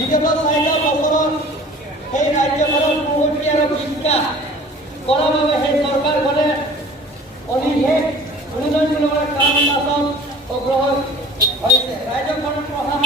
বিগত 4টা বছৰত সেই ৰাজ্যখনৰ উন্নতি আৰু বিকাশ কৰাৰ বাবে সেই চৰকাৰখনে অনিশেষ উন্নয়নমূলক কাম কাজত অগ্ৰসৰ হৈছে। ৰাজ্যখনৰ প্ৰশাসন